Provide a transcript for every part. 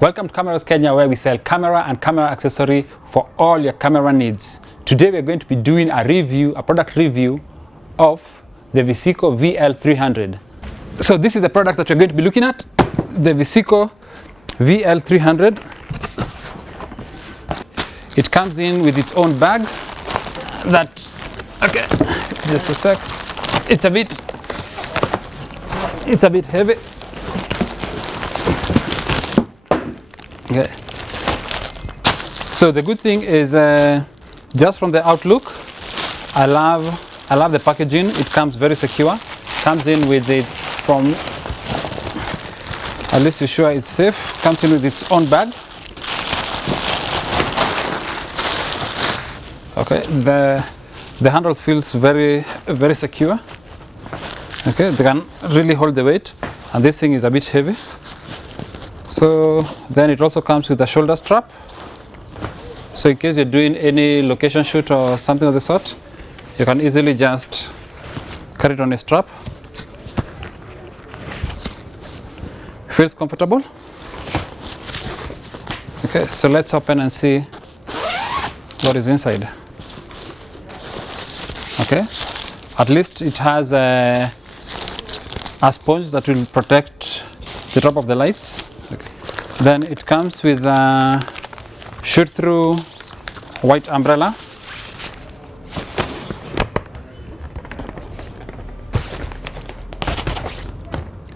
Welcome to Cameras Kenya, where we sell camera and camera accessory for all your camera needs. Today we're going to be doing a product review of the Visico Vl300. So this is the product that we're going to be looking at, the Visico Vl300. It comes in with its own bag okay, just a sec. It's a bit heavy. Okay. So the good thing is, just from the outlook, I love the packaging. It comes very secure. Comes in with its at least you're sure it's safe. Comes in with its own bag. Okay. The handles feels very secure. Okay. They can really hold the weight, and this thing is a bit heavy. So then it also comes with a shoulder strap, so in case you're doing any location shoot or something of the sort, you can easily just carry it on a strap. Feels comfortable. Okay, so let's open and see what is inside. Okay, at least it has a sponge that will protect the top of the lights. Okay. Then it comes with a shoot-through white umbrella.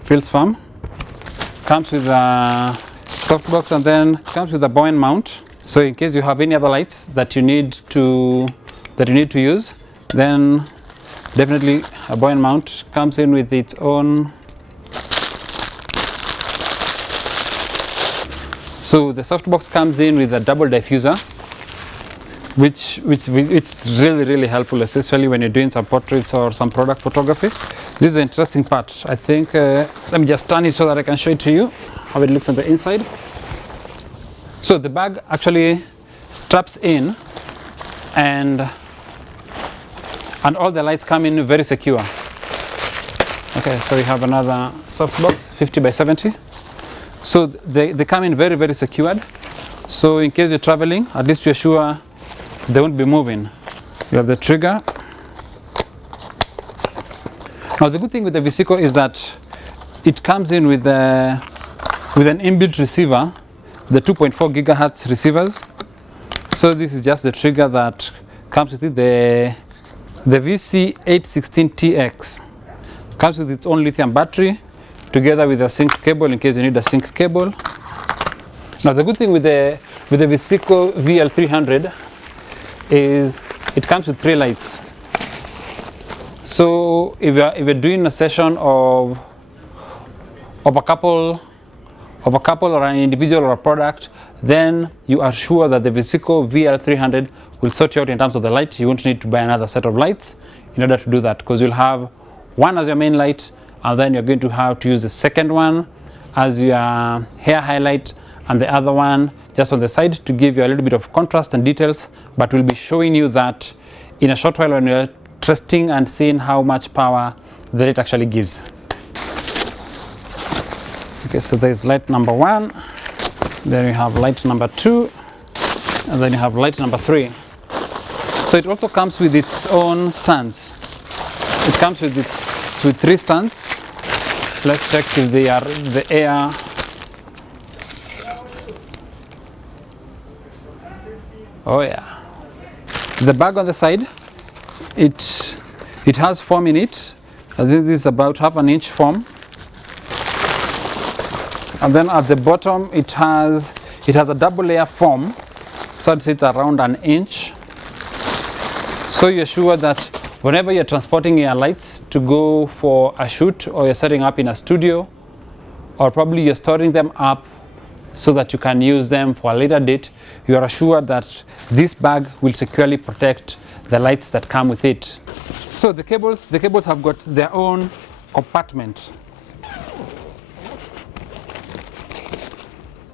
Feels firm. Comes with a softbox, and then comes with a buoyant mount. So in case you have any other lights that you need to use, then definitely a buoyant mount. Comes in with its own. So the softbox comes in with a double diffuser, which it's really helpful, especially when you're doing some portraits or some product photography. This is the interesting part. I think let me just turn it so that I can show it to you how it looks on the inside. So the bag actually straps in, and all the lights come in very secure. Okay, so we have another softbox, 50 by 70. So they come in very secured. So in case you're traveling, at least you're sure they won't be moving. You have the trigger. Now the good thing with the Visico is that it comes in with an inbuilt receiver, the 2.4 gigahertz receivers. So this is just the trigger that comes with it, the VC816TX. Comes with its own lithium battery, together with a sync cable in case you need a sync cable. Now the good thing with the Visico Vl300 is it comes with 3 lights. So if you're doing a session of a couple or an individual or a product, then you are sure that the Visico Vl300 will sort you out in terms of the light. You won't need to buy another set of lights in order to do that, because you'll have one as your main light, and then you're going to have to use the second one as your hair highlight, and the other one just on the side to give you a little bit of contrast and details. But we'll be showing you that in a short while when you're testing and seeing how much power the light actually gives. Okay, so there's light number 1, then you have light number 2, and then you have light number 3. So it also comes with its own stands. It comes with 3 stands. Let's check if they are the air. Oh yeah. The bag on the side, it has foam in it. I think this is about half an inch foam. And then at the bottom it has a double layer foam, so it's around an inch. So you're sure that whenever you're transporting your lights to go for a shoot, or you're setting up in a studio, or probably you're storing them up so that you can use them for a later date, you are assured that this bag will securely protect the lights that come with it. So the cables have got their own compartment.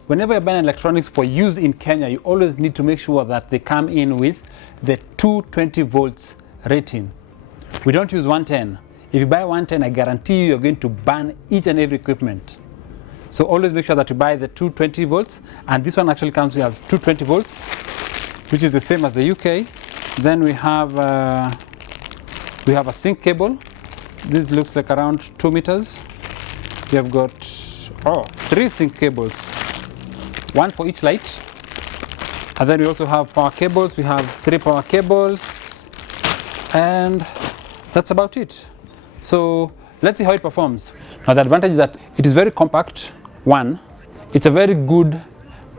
Whenever you're buying electronics for use in Kenya, you always need to make sure that they come in with the 220 volts rating. We don't use 110. If you buy 110, I guarantee you're going to burn each and every equipment. So always make sure that you buy the 220 volts, and this one actually comes as 220 volts, which is the same as the UK. Then we have a sync cable. This looks like around 2 meters. We have got 3 sync cables, one for each light. And then we also have power cables. We have 3 power cables, and that's about it. So let's see how it performs. Now the advantage is that it is very compact. One, it's a very good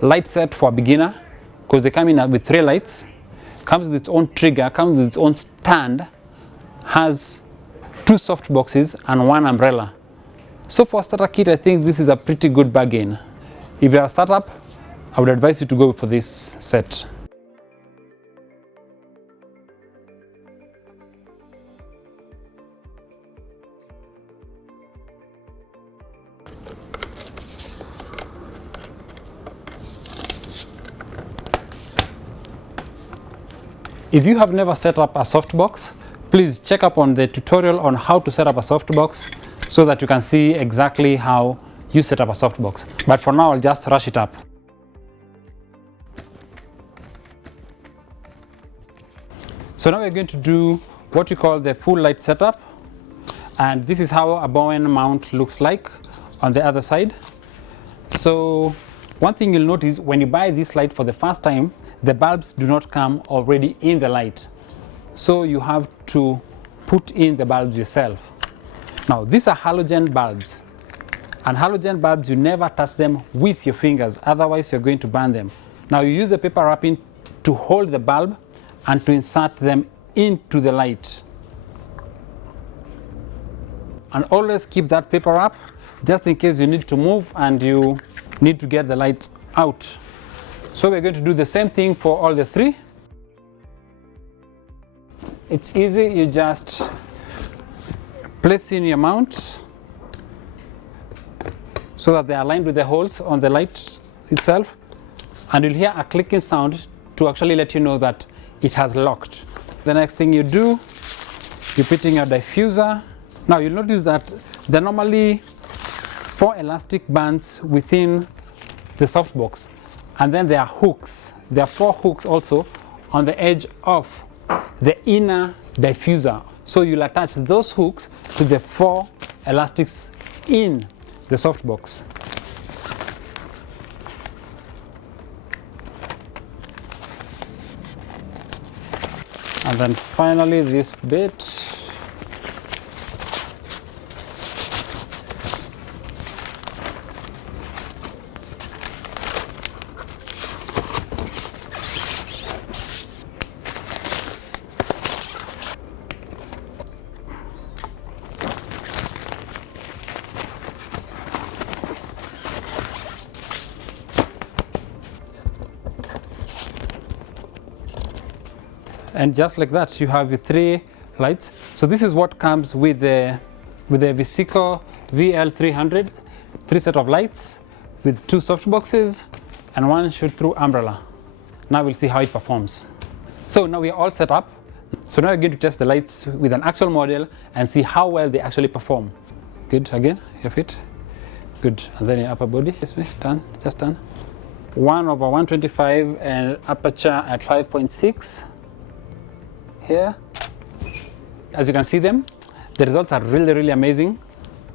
light set for a beginner because they come in with 3 lights, comes with its own trigger, comes with its own stand, has 2 soft boxes and 1 umbrella. So for a starter kit, I think this is a pretty good bargain. If you're a startup, I would advise you to go for this set. If you have never set up a softbox, please check up on the tutorial on how to set up a softbox so that you can see exactly how you set up a softbox. But for now, I'll just rush it up. So now we're going to do what we call the full light setup. And this is how a Bowen mount looks like on the other side. So one thing you'll notice when you buy this light for the first time, the bulbs do not come already in the light. So you have to put in the bulbs yourself. Now these are halogen bulbs. And halogen bulbs, you never touch them with your fingers, otherwise you're going to burn them. Now you use the paper wrapping to hold the bulb and to insert them into the light. And always keep that paper wrap just in case you need to move and you need to get the light out. So we're going to do the same thing for all the 3. It's easy, you just place in your mount so that they are aligned with the holes on the light itself, and you'll hear a clicking sound to actually let you know that it has locked. The next thing you do, you're putting your diffuser. Now you'll notice that there are normally 4 elastic bands within the softbox, and then there are hooks. There are 4 hooks also on the edge of the inner diffuser. So you'll attach those hooks to the 4 elastics in the softbox. And then finally this bit. And just like that, you have your 3 lights. So this is what comes with the Visico Vl300, 3 set of lights with 2 soft boxes and 1 shoot-through umbrella. Now we'll see how it performs. So now we are all set up. So now we're going to test the lights with an actual model and see how well they actually perform. Good, again, your feet. Good, and then your upper body. This way, turn, just turn. 1/125 and aperture at 5.6. Here, as you can see them, the results are really amazing.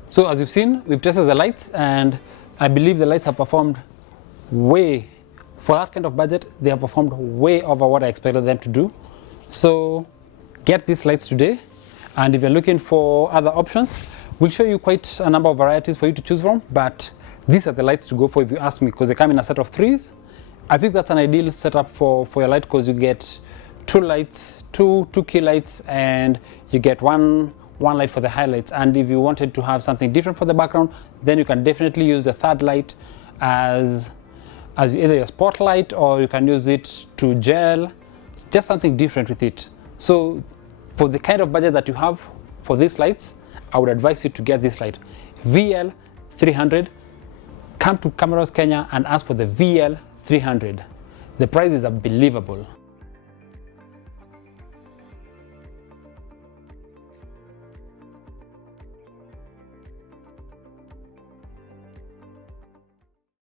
So as you've seen, we've tested the lights, and I believe the lights have performed way, for that kind of budget, they have performed way over what I expected them to do. So get these lights today, and if you're looking for other options, we'll show you quite a number of varieties for you to choose from, but these are the lights to go for if you ask me, because they come in a set of 3s. I think that's an ideal setup for your light, because you get 2 lights, two key lights, and you get one light for the highlights. And if you wanted to have something different for the background, then you can definitely use the 3rd light as either your spotlight, or you can use it to gel, just something different with it. So for the kind of budget that you have for these lights, I would advise you to get this light, VL300. Come to Cameras Kenya and ask for the VL300. The price is unbelievable.